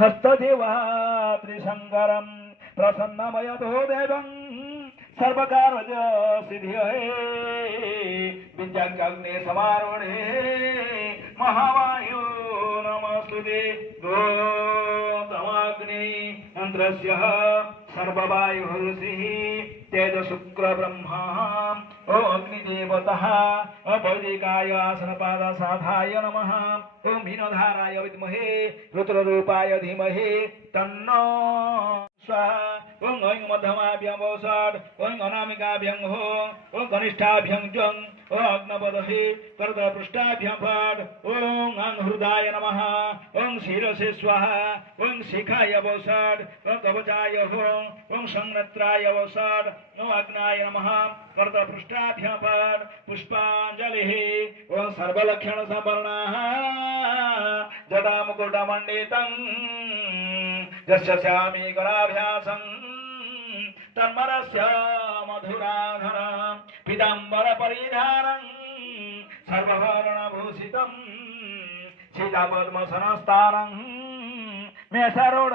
हस्तदेवा त्रिशंकरम प्रसन्नमयतो देवं सर्वकारज सिद्धिये विद्याग्ने समारोढ़े महावायु नमस्तुते गोतमाग्नि मंत्रस्य सर्ववायुर्षि तेज शुक्र ब्रह्मा ओ अग्निदेवतः वैदिकाय आसनपाद साधाय नमः ओम मीनधाराय विद्महे रुद्ररूपाय धीमहि तन्नो स्वाहा ओम ऐं मध्यमाभ्यां वषट् ओं अनामिकाभ्यां हो ओं कनिष्ठाभ्यां जं ओं अग्नपदहे कर्दपृष्ठाभ्यां फट् ओं हृदाय नमः ओं शिरसे स्वाहा ओं शिखाय वषट् ओं कवचाय हो ओं संनेत्राय वषट् ओं अग्नाय नमः कर्दपृष्ठाभ्यां फट् पुष्पाञ्जलिः ओं सर्वलक्षण संवर्णाः जटामुकुटमण्डितं यस्य श्यामी कराभ्यासं तन्मरस्य मधुराधरं पीताम्बर परिधारं सर्वभरणभूषितं सीतापद्मसनस्तारं मेषारूढ